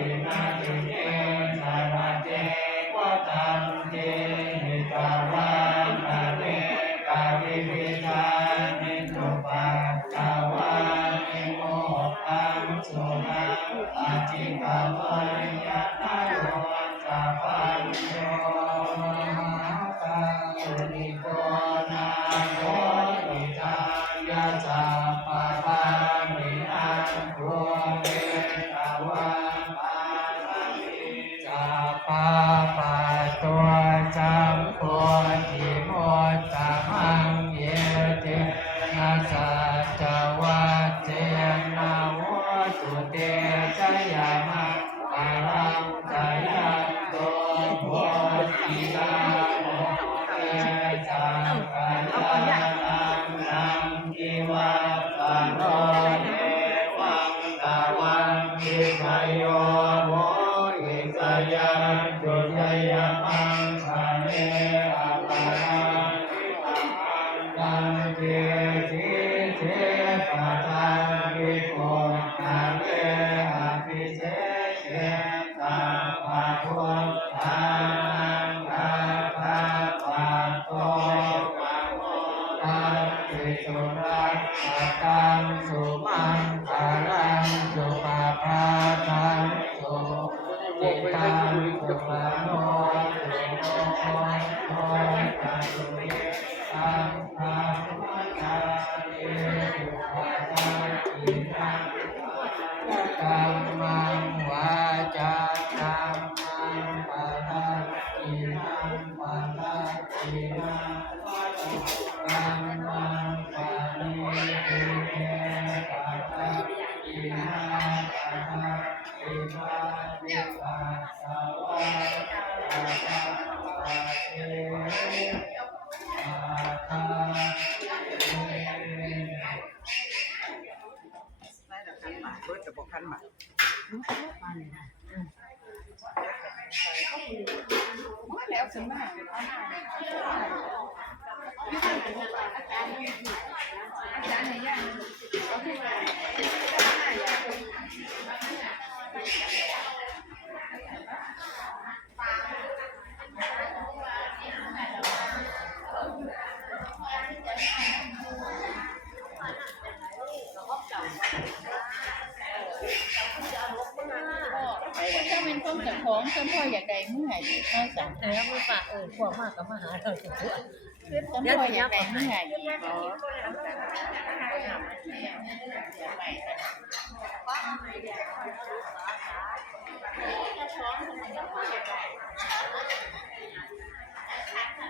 ตินาติเตสารเจวตันเตนิกาวันเรกาวิวิชานิทุปัสสาวานิโมหังสุนังอาจิกาวยะ สัพพะปะตัวจัมโพธิโมตตมังเยตินาสัจวัจเจนาโวตุเตจยามะปะรังกา สิสุรัตตังสุมังคารังสุป มันหมากแล้วฉันมาอาจารย์ไหนยังเเป็นต้นจากของฉันพ่ออยากได้เมื่อไหร่เท่าสั่งเออมือฝากเออพวกมากกับมาหาเราถึงตัวฉันพ่ออยากได้เมื่อไหร่ขอเ